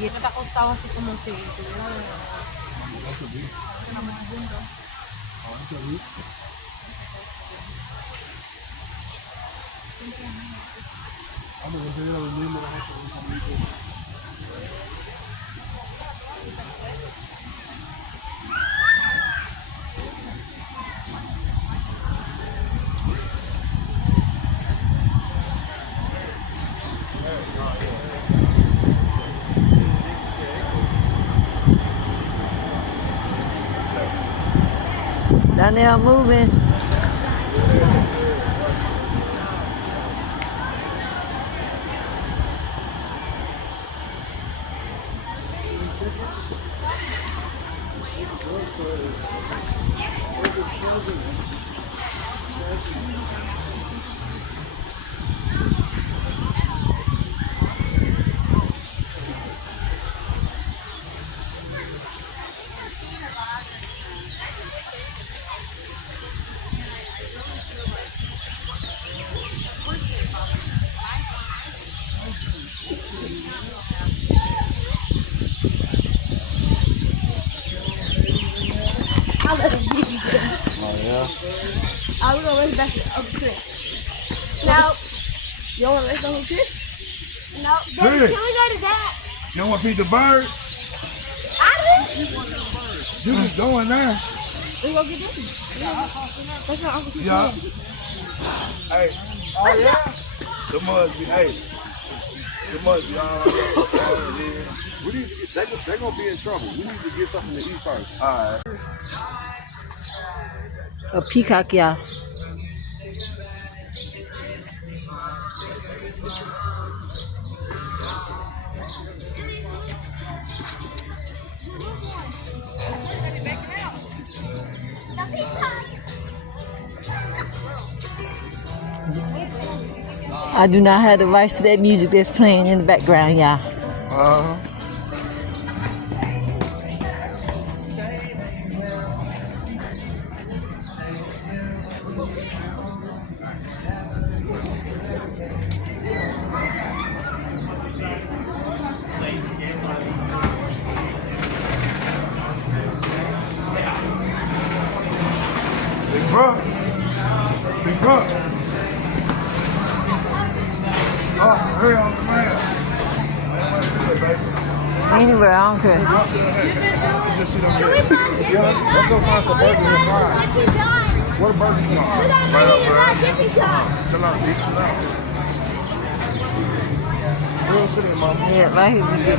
Y este está acostado así como si estuviera Down there moving. I'll let him beat you. Oh, yeah? I was gonna race back up the tree. No. You don't wanna race back up the tree? No. Daddy, Hey. can we go to that? You don't want to feed the birds? I do. You can go in there. We gonna get this. That's not Uncle Keith's Yeah. name. Hey. Oh, yeah? It must be, hey. It must be all right. We need to get, they're going to be in trouble. We need to get something to eat first. All right. A peacock, y'all. I do not have the rights to that music that's playing in the background, y'all. Uh-huh. Big bro. Big bro. Oh, hey, on the man. Anywhere, I don't care. You just see them Can we there. find Dippy Yeah, let's go find some burgers and fries. Dippy John? What a burger you want? We got money to buy Dippy John. Chill out, bitch. Chill out. Real shit, mama. Yeah, right here.